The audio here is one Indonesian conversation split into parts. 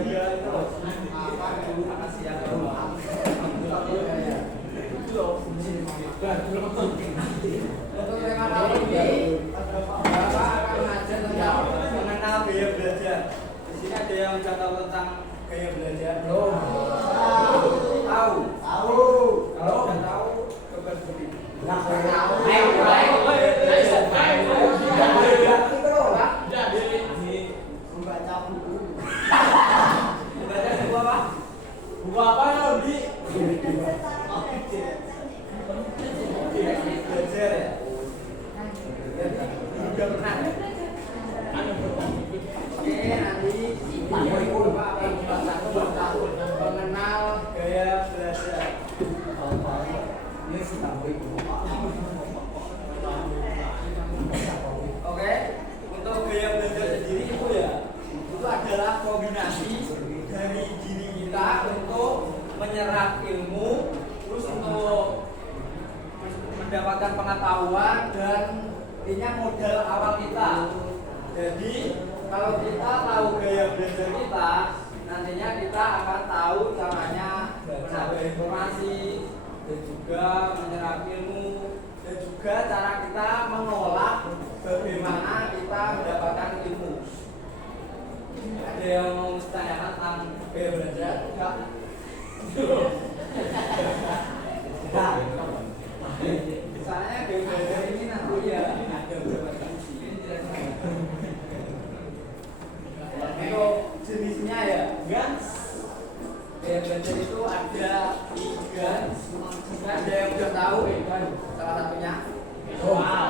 gaya itu loh. Makasih ya kalau itu loh. Untuk tema kali ini Bapak akan mengajar tentang mengenal gaya belajar. Di sini ada yang udah tahu tentang gaya belajar? Belum. Tahu. Kalau udah tahu coba sebutin. Membaca buku. Membaca buku apa? Buku apa ya, Di? Belajar ya? Udah pernah ya? Oke, nanti Bapak akan membaca mengenal gaya belajar. Ini sedang Oke, untuk gaya belajar sendiri itu ya, itu adalah kombinasi dari diri kita untuk menyerap ilmu, terus untuk mendapatkan pengetahuan dan intinya modal awal kita. Jadi kalau kita tahu gaya belajar kita, nantinya kita akan tahu caranya mencari informasi dan juga menyerap ilmu dan juga cara kita mengolah bagaimana kita mendapatkan ilmu. Ada yang mau bertanya tentang gaya belajar? Enggak. Misalnya gaya belajar ini nanti ya ada beberapa fungsi. Untuk jenisnya ya, GANS. Gaya belajar itu ada 3. Ada yang udah tahu salah satunya? Visual.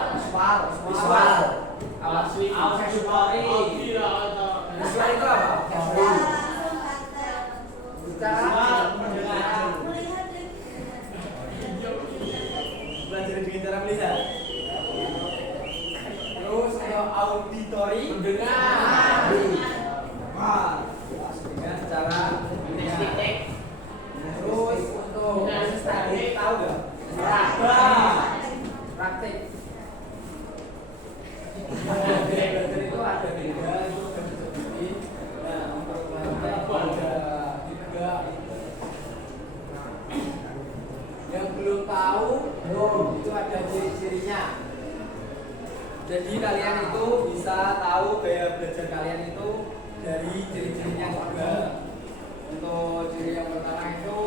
Visual itu apa? Cara pendengaran. Belajar dengan cara melihat. Terus kalau auditory mendengar. Dengan cara mendengar. Terus untuk study tahu nggak? Praktik. Belajar itu ada 3 itu kan seperti. Nah untuk ada 3. Yang belum tahu, itu ada ciri-cirinya. Jadi kalian itu bisa tahu gaya belajar kalian itu dari ciri-cirinya juga. Untuk ciri yang pertama itu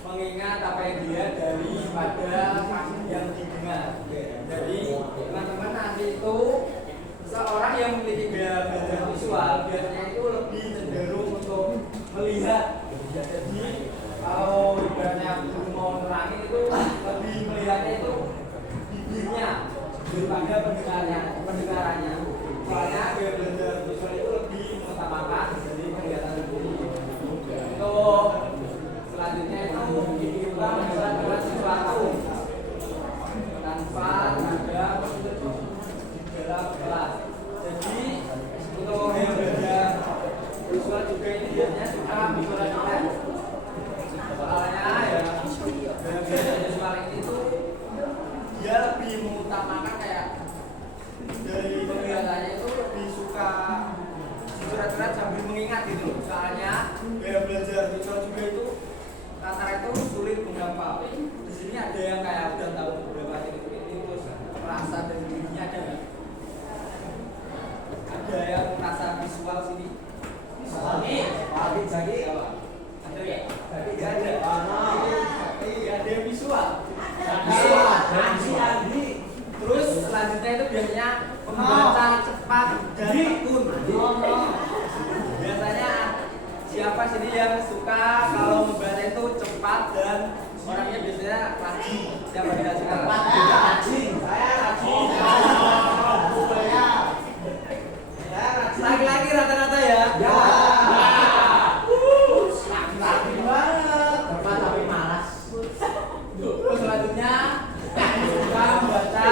mengingat apa yang dia daripada yang didengar. Jadi teman-teman nanti itu seorang yang memiliki gaya belajar visual biasanya itu lebih cenderung untuk melihat. Jadi kalau ibaratnya guru mau nerangin itu lebih melihatnya itu bibirnya daripada pendengarannya. Soalnya gaya belajar visual itu lebih mengutamakan dari penglihatan guru. Untuk selanjutnya itu kita melakukan sesuatu tanpa ada di dalam kelas. Jadi untuk gaya belajar visual juga ini biasanya suka visualisasi. Soalnya ya gaya belajar visual ini tuh dia lebih mengutamakan kayak dari penglihatannya itu lebih suka surat-surat sambil mengingat gitu. Soalnya gaya belajar visual juga itu kata itu sulit menghafal. Di sini ada yang kayak udah tahu beberapa titik ini terus merasa dari dirinya ada nggak? Ada yang merasa visual sini? Visual nih, jadi apa? Ada ya? Jadi ada. Ada yang visual. Terus selanjutnya itu biasanya pembaca cepat dan tekun. Biasanya siapa sini yang suka kalau membaca itu cepat dan orangnya biasanya rajin? Siapa yang suka? Rajin. Saya rajin. Laki-laki rata-rata ya. Ya. Laki-laki banget. Cepat tapi malas. Terus selanjutnya suka membaca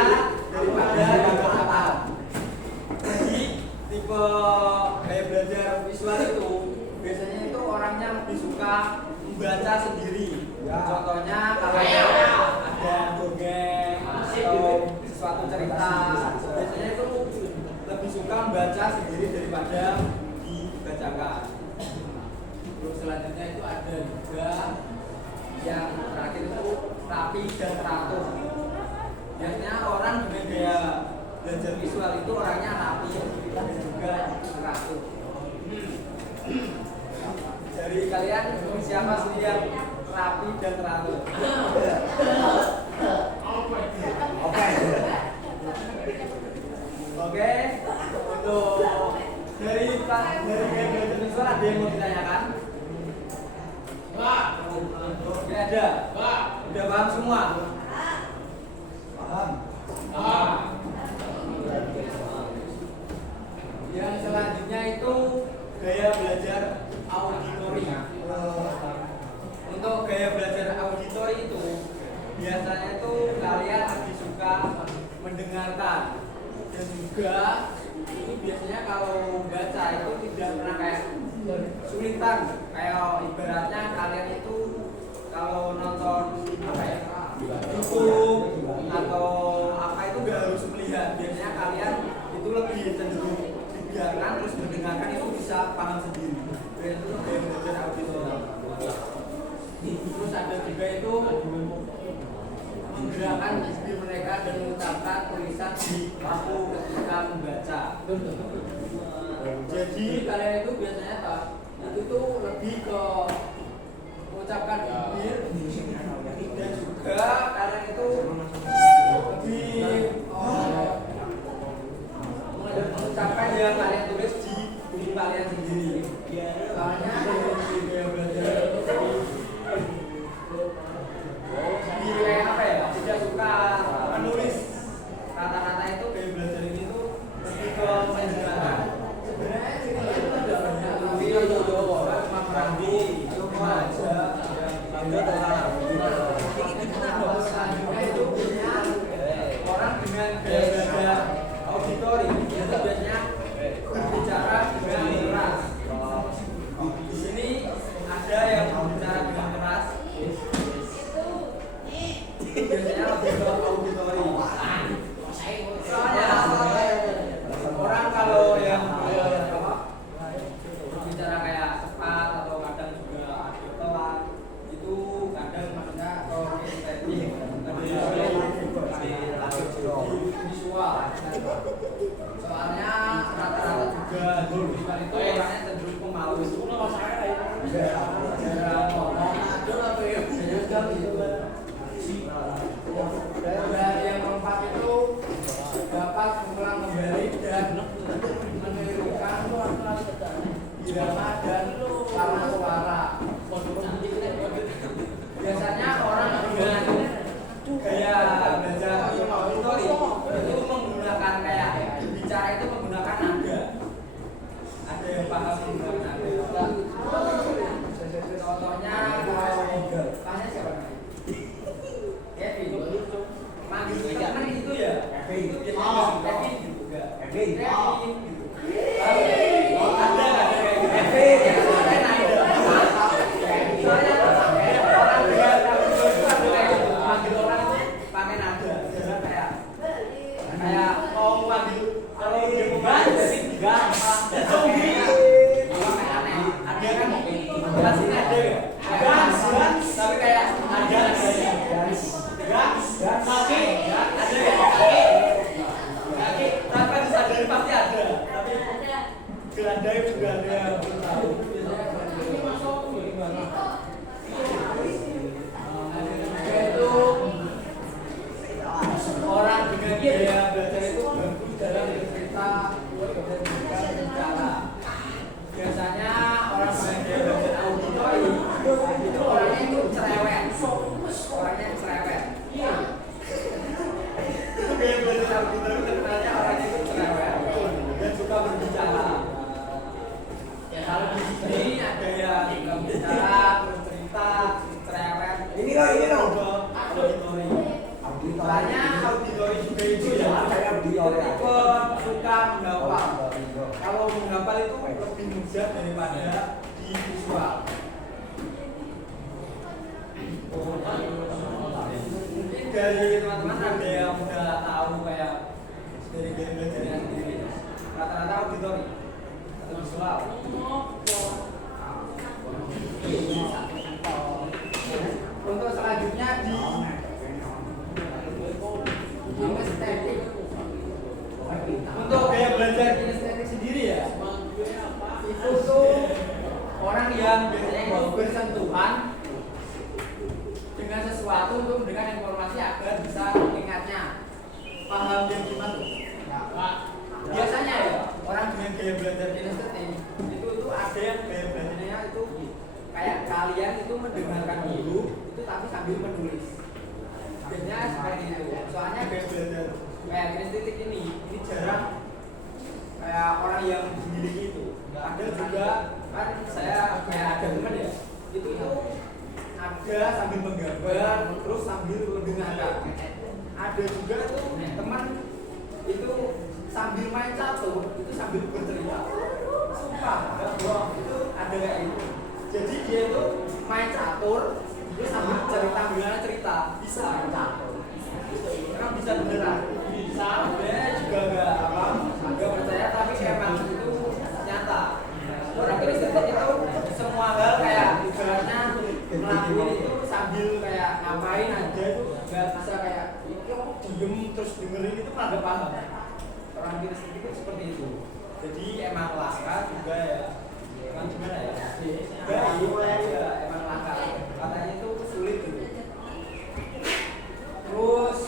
daripada dibaca. Jadi tipe gaya belajar visual itu biasanya itu orangnya lebih suka membaca sendiri. Contohnya kalau ada dongeng atau suatu cerita, biasanya itu lebih suka membaca sendiri daripada dibacakan. dan juga yang terakhir itu rapi dan teratur. Biasanya orang dengan gaya belajar visual itu orangnya rapi dan juga teratur. Dari kalian siapa sih yang rapi dan teratur? Oke, untuk dari gaya belajar visual ada yang mau ditanyakan? Oke, ada. Udah paham semua? Paham. Yang selanjutnya itu gaya belajar auditori. Untuk gaya belajar auditori itu biasanya itu kalian lebih suka mendengarkan dan juga ini biasanya kalau baca itu tidak pernah kayak kesulitan, kayak ibaratnya kalian itu kalau nonton apa ya YouTube atau apa itu gak harus melihat, biasanya kalian itu lebih cenderung dibiarkan terus mendengarkan itu bisa paham sendiri. Itu gaya belajar auditori. Terus ada juga itu menggerakkan diri mereka dan mengucapkan tulisan di waktu ketika membaca. Jadi kalian itu biasanya itu tuh lebih ke mengucapkan bibir dan juga kalian itu lebih mengucapkan yang kalian tulis di buku kalian sendiri. Soalnya dari gaya belajar kayak apa ya, tidak suka menulis kata-kata itu. Gaya belajar ini tuh lebih ke menjelaskan. Sebenarnya cerita itu ada banyak, tapi orang cuma merangkum cuma aja. Selanjutnya itu punya orang dengan gaya belajar auditori itu biasanya berbicara dengan keras. Di sini ada yang berbicara dengan keras. Biasanya lebih ke auditori. Soalnya orang kalau yang berbicara kayak cepat atau kadang juga ada telat itu kadang maksudnya visual. Soalnya rata-rata juga visual itu orangnya cenderung pemalu. Dan yang keempat itu dapat mengulang kembali dan menirukan irama dan warna suara. Biasanya orang dengan gaya belajar auditori itu menggunakan kayak bicara itu menggunakan nada. Ada yang paham menggunakan nada? Contohnya kalau tanya siapa? Kevin, manggil teman itu ya. Kevin itu biasanya Kevin gitu enggak? Kevin gitu. Ada kayak gitu. Kevin ya, soalnya nada. Soalnya orang dia itu ada kayak gitu. Manggil orang itu pakai nada. Jadi kayak mau manggil kalau dia mau manggil sih enggak. Ada kan jelas ini ada ya. Tapi kayak ada kaki ada ya, kaki tanpa disadari pasti ada, tapi gelandai juga ada yang tahu. Itu orang dengan gaya belajar itu bagus dalam bercerita dan juga berbicara. Biasanya orang dengan gaya belajar auditori itu orangnya itu cerewet, orangnya cerewet. Itu gaya belajar auditori terkenalnya orangnya itu cerewet dan suka berbicara. Ya kalau di sini ada yang suka berbicara, terus cerita, cerewet. Ini loh auditori. Soalnya auditori juga itu ya, tipe suka menghafal. Kalau menghafal itu lebih mudah daripada di visual. Mungkin dari teman-teman ada yang udah tahu kayak dari gaya belajarnya sendiri. Rata-rata auditori atau visual. yang biasanya itu bersentuhan dengan sesuatu untuk memberikan informasi agar bisa ingatnya. Paham yang gimana tuh? Biasanya ya orang dengan gaya belajar kinestetik itu ada yang gaya belajarnya itu kayak kalian itu mendengarkan dulu itu tapi sambil menulis. Biasanya seperti itu. Soalnya gaya belajar kayak kinestetik ini jarang kayak orang yang memiliki itu. Ada juga kan saya kayak ada teman ya itu ada sambil menggambar terus sambil mendengarkan. Ada juga tuh teman itu sambil main catur itu sambil bercerita. Sumpah nggak bohong itu ada kayak itu. Jadi dia itu main catur itu sambil cerita cerita bisa catur. Kan bisa beneran bisa. Dia juga nggak percaya tapi emang itu nyata. Orang Kristen itu semua hal kayak ibaratnya melakukan itu sambil kayak ngapain aja itu nggak bisa kayak diem terus dengerin itu kan nggak paham. Orang Kristen itu seperti itu. Jadi emang langka juga ya. Emang gimana ya? Ya emang langka. Katanya itu sulit gitu. Terus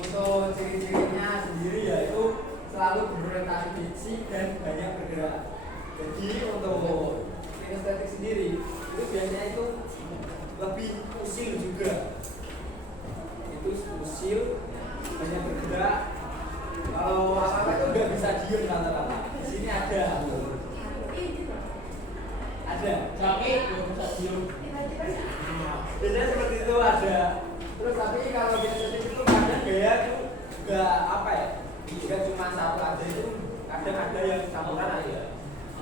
untuk ciri-cirinya sendiri yaitu selalu berorientasi fisik dan banyak bergerak. Jadi untuk kinestetik sendiri itu biasanya itu lebih usil juga. Itu usil, banyak bergerak. Kalau apa itu nggak bisa diem rata-rata. Di sini ada. Tapi nggak bisa diem. Biasanya seperti itu ada. Terus tapi kalau kinestetik itu kadang gaya itu juga apa ya? Juga cuma satu aja itu. Kadang ada yang campuran aja.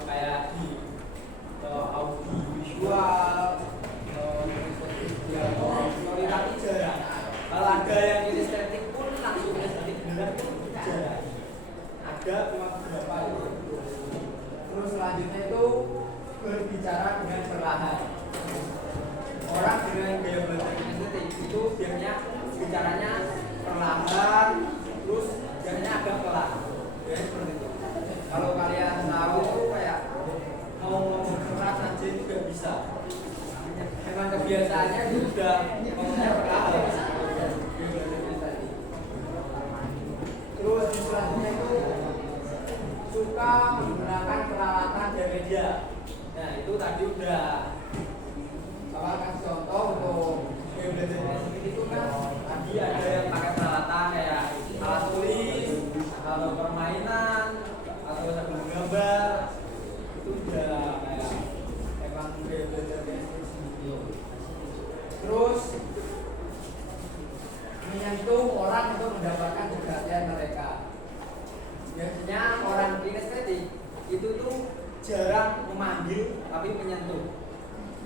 Kayak di audiovisual, tapi jarang. Kalau ada yang kinestetik pun langsung kinestetik beneran pun jarang. Ada cuma beberapa itu. Terus selanjutnya itu berbicara dengan perlahan. Orang dengan gaya belajar kinestetik itu biasanya bicaranya perlahan, terus biasanya agak pelan. Ya seperti itu. Kalau kalian tahu itu kayak mau ngomong keras aja itu gak bisa. Memang kebiasaannya itu sudah ngomongnya perlahan. Terus di selanjutnya itu suka menggunakan peralatan dan media. Nah itu tadi udah kalau kasih contoh untuk gaya belajar itu kan tadi ada yang pakai peralatan kayak alat tulis atau permainan atau sambil menggambar itu udah kayak emang gaya belajar sendiri. Terus menyentuh orang untuk mendapatkan perhatian mereka. Biasanya orang kinestetik itu tuh jarang memanggil tapi menyentuh.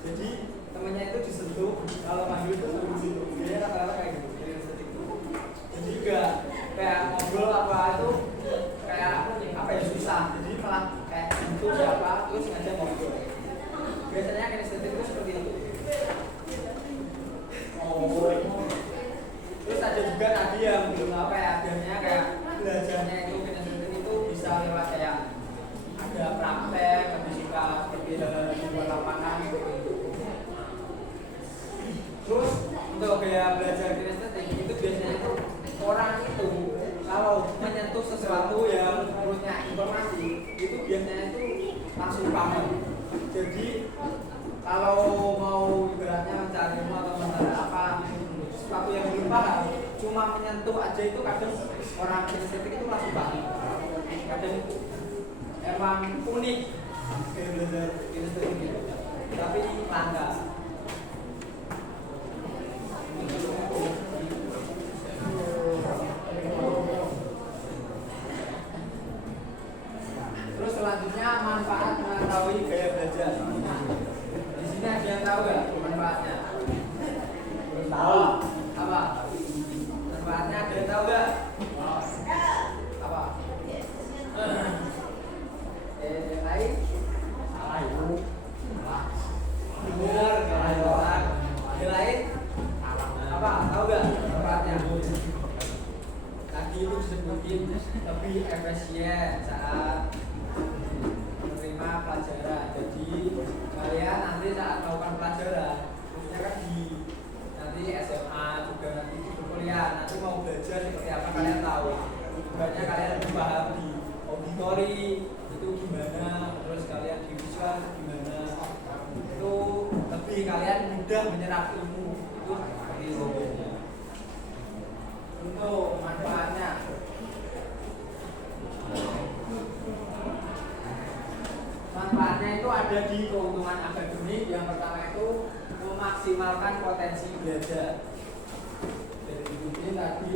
Jadi temennya itu disentuh, kalau manggil itu sambil disentuh. Jadi rata-rata kayak gitu kinestetik itu. Jadi juga kayak ngobrol apa itu kayak apa ya susah. Jadi malah kayak sentuh siapa terus ngajak ngobrol. Biasanya kinestetik itu seperti itu. Terus ada juga tadi yang belum apa ya, biasanya kayak belajarnya itu kinestetik itu bisa lewat kayak ada praktek, fisika seperti di luar lapangan seperti itu. Terus untuk gaya belajar kinestetik itu biasanya itu orang itu kalau menyentuh sesuatu yang menurutnya informasi itu biasanya itu langsung paham. Jadi kalau mau ibaratnya mencari ilmu atau mencari apa sesuatu yang belum paham, cuma menyentuh aja itu kadang orang kinestetik itu langsung paham. Kadang emang unik gaya belajar kinestetik itu, tapi langka. Terus selanjutnya manfaat mengetahui gaya belajar. Di sini ada yang tahu nggak manfaatnya? Belum tahu. Apa? Manfaatnya ada yang tahu nggak? Apa? Yang lain? Salah itu. Benar, kalau orang. Yang lain? Apa? Tahu nggak manfaatnya? Tadi itu disebutin lebih efisien saat menerima pelajaran. Jadi kalian nanti saat mudah menyerap ilmu. Itu seperti itu. Untuk manfaatnya, manfaatnya itu ada di keuntungan akademik. Yang pertama itu memaksimalkan potensi belajar. Jadi ini tadi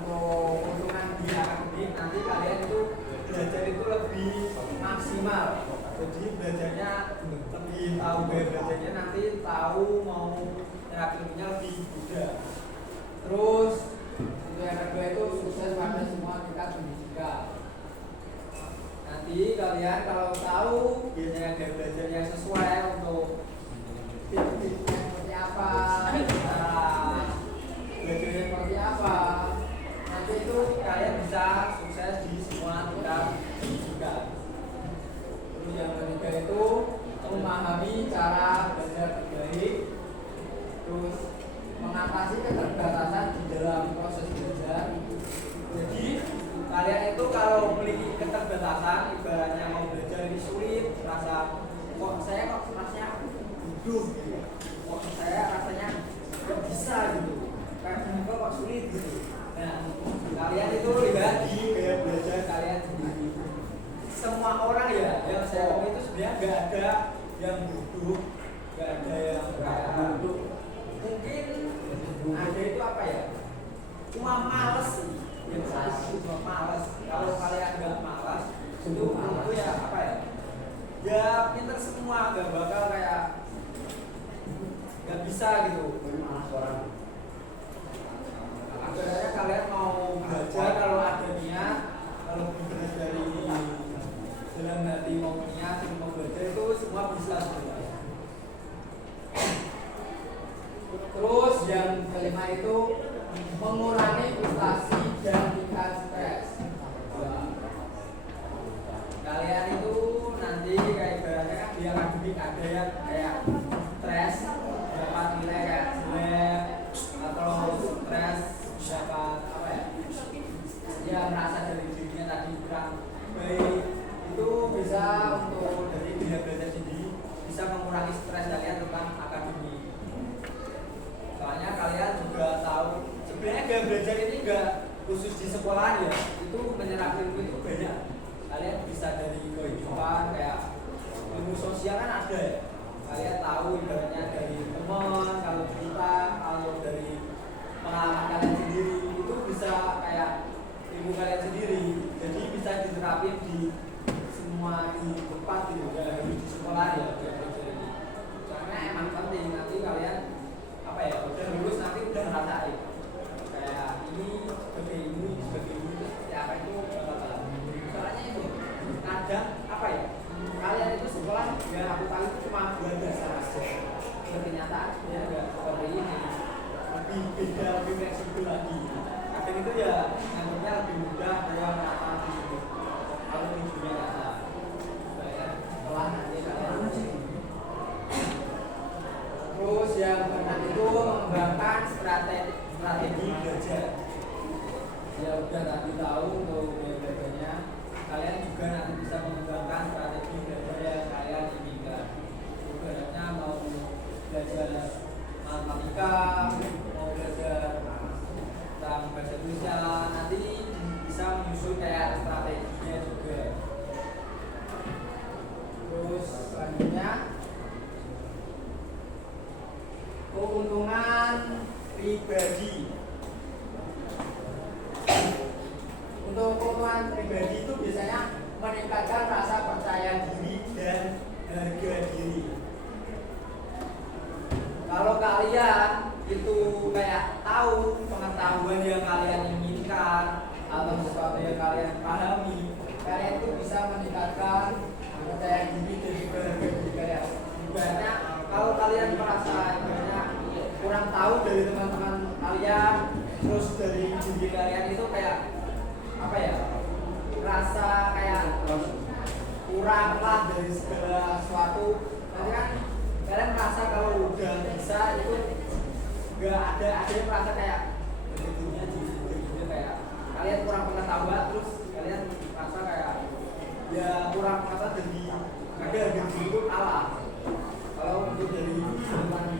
untuk keuntungan di akademik, nanti kalian itu belajar itu lebih maksimal. Jadi belajarnya lebih tahu gaya belajarnya, nanti tahu mau nyerap ilmunya lebih mudah. Terus untuk yang kedua itu sukses pada semua tingkat pendidikan. Nanti kalian kalau tahu biasanya gaya belajar yang sesuai untuk tipe-tipenya seperti apa, cara belajarnya seperti apa, nanti itu kalian bisa sukses di semua tingkat pendidikan. Terus yang ketiga itu memahami cara belajar terbaik. Terus mengatasi keterbatasan di dalam proses belajar. Jadi kalian itu kalau memiliki keterbatasan, ibaratnya mau belajar ini sulit, rasa kok rasanya bodoh gitu. Kok saya rasanya nggak bisa gitu. Kayak kenapa kok sulit gitu. Nah, kalian itu lihat di gaya belajar kalian sendiri. Semua orang ya yang saya ngomong itu sebenarnya nggak ada yang bodoh, nggak ada yang kayak bodoh. Mungkin ada itu apa ya? Cuma males sih. Yang saya cuma males. Kalau kalian nggak malas, itu ya apa ya? Ya pinter semua, nggak bakal kayak nggak bisa gitu. Malas orang. Akhirnya kalian mau belajar kalau ada niat, kalau benar dari dalam hati mau niat, mau belajar itu semua bisa sebenarnya. Terus yang kelima itu mengurangi frustasi dan tingkat stres. Kalian itu nanti kayak ibaratnya kan di akademik ada yang kayak stres dapat nilai kayak jelek atau stres dapat apa ya? Ya merasa dari dirinya tadi kurang baik. Itu bisa untuk dari diri belajar sendiri bisa mengurangi stres kalian tentang akademik. Soalnya kalian juga tahu sebenarnya gaya belajar ini enggak khusus di sekolah ya, itu menyerap ilmu itu banyak. Kalian bisa dari kehidupan kayak ilmu sosial kan ada ya. Kalian tahu ibaratnya dari teman, kalau cerita, kalau dari pengalaman kalian sendiri itu bisa kayak ilmu kalian sendiri. Jadi bisa diterapin di semua di tempat gitu ya, di sekolah ya gaya belajar ini. Karena emang penting nanti kalian apa ya udah lulus nanti udah ngerasain kayak ini sebagai ilmu seperti apa itu soalnya itu kadang apa ya kalian itu sekolah ya aku tahu itu cuma buat dasar aja kenyataan sebenarnya enggak seperti ini lebih beda lebih fleksibel lagi kadang itu ya nganggapnya lebih mudah kayak apa gitu kalau di dunia nyata setelah nanti kalian terus yang keenam itu mengembangkan strategi belajar. Ya udah nanti tahu untuk belajarnya, kalian juga nanti bisa mengembangkan strategi belajar yang kalian inginkan. Ibaratnya mau belajar matematika, mau belajar tentang bahasa Indonesia, nanti bisa menyusun kayak strateginya juga. Terus selanjutnya keuntungan pribadi. Untuk keuntungan pribadi itu biasanya meningkatkan rasa percaya diri dan harga diri. Kalau kalian itu kayak tahu pengetahuan yang kalian inginkan atau sesuatu yang kalian pahami, kalian itu bisa meningkatkan percaya diri dan juga harga diri kalian. Ibaratnya kalau kalian merasa kurang tahu dari teman-teman kalian, terus dari diri kalian itu kayak apa ya? Rasa kayak kurang lah dari segala sesuatu. Nanti kan kalian merasa kalau udah bisa itu nggak ada yang merasa kayak begitunya gitu kayak kalian kurang pengetahuan terus kalian merasa kayak ya kurang pengetahuan jadi ada yang itu kalah. Kalau untuk dari teman-teman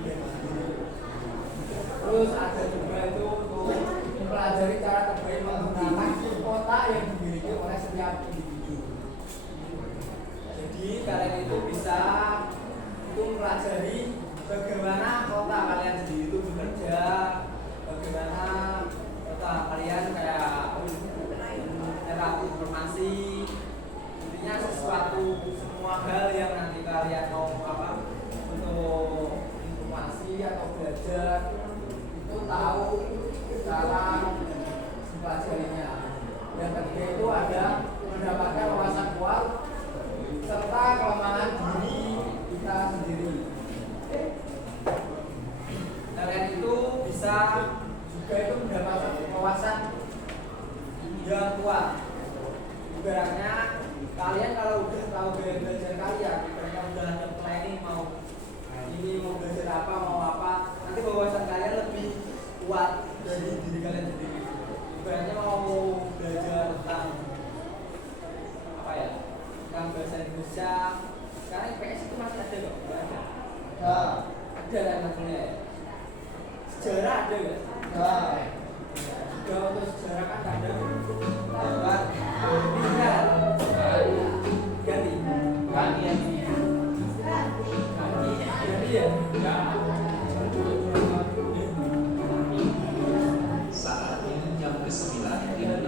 mempelajari bagaimana kota kalian sendiri itu bekerja, bagaimana kota kalian kayak relatif informasi, intinya sesuatu semua hal yang nanti kalian mau apa untuk informasi atau belajar itu tahu cara mempelajarinya. Yang ketiga itu ada mendapatkan wawasan kuat serta kelemahan diri kita sendiri. Kalian itu bisa juga itu mendapatkan wawasan yang kuat. Ibaratnya kalian kalau udah tahu gaya belajar kalian, kalian udah ada planning mau ini mau belajar apa mau apa, nanti wawasan kalian lebih kuat dari diri kalian sendiri. Ibaratnya mau belajar tentang apa ya, tentang bahasa Indonesia. Sekarang IPS itu masih ada nggak? Ada kan maksudnya. Sejarah ada nggak? Juga untuk sejarah kan ada. Ganti ya. Saatnya jam ke-9 dimulai.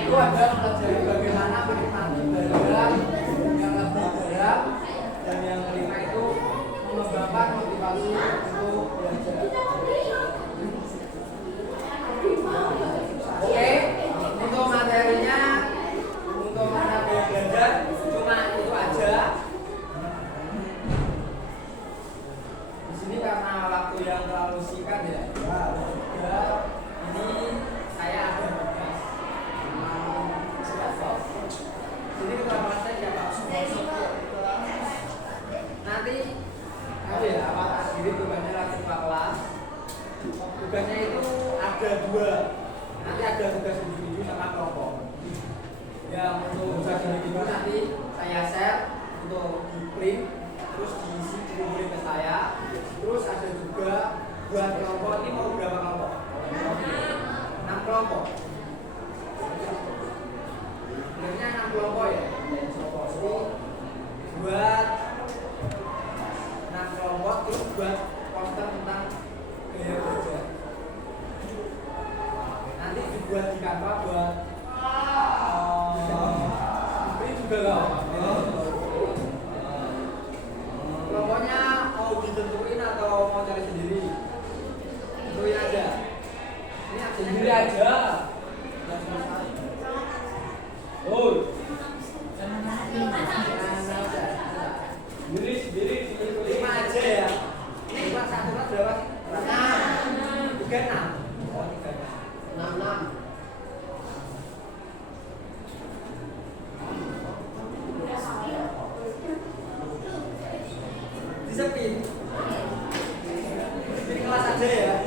Itu ada mempelajari bagaimana menikmati belajar yang lebih dalam, dan yang kelima itu mengembangkan motivasi untuk belajar. Oke, untuk materinya, untuk materi belajar cuma itu aja. Di sini karena waktu yang terlalu singkat ya, juga ini saya ada tugas. Jadi keterangan saya siapa? Nanti ya apa sendiri tugasnya lagi Pak kelas. Tugasnya itu ada dua. Nanti ada tugas individu sama kelompok. Yang untuk tugas individu nanti saya share untuk di print, terus diisi dikirim ke saya. Terus ada juga buat kelompok, ini mau berapa kelompok? 6 kelompok. Sebenarnya 6 kelompok ya. Jadi buat 6 kelompok terus buat poster tentang gaya belajar. Nanti dibuat di Canva buat ini juga loh. Kelompoknya mau ditentuin atau mau cari sendiri? Tentuin aja. Ini sendiri aja. Sendiri 5 aja ya. 5 satu kelas berapa? 6. 36. Oh, 36. Disepin. Ini kelas aja ya.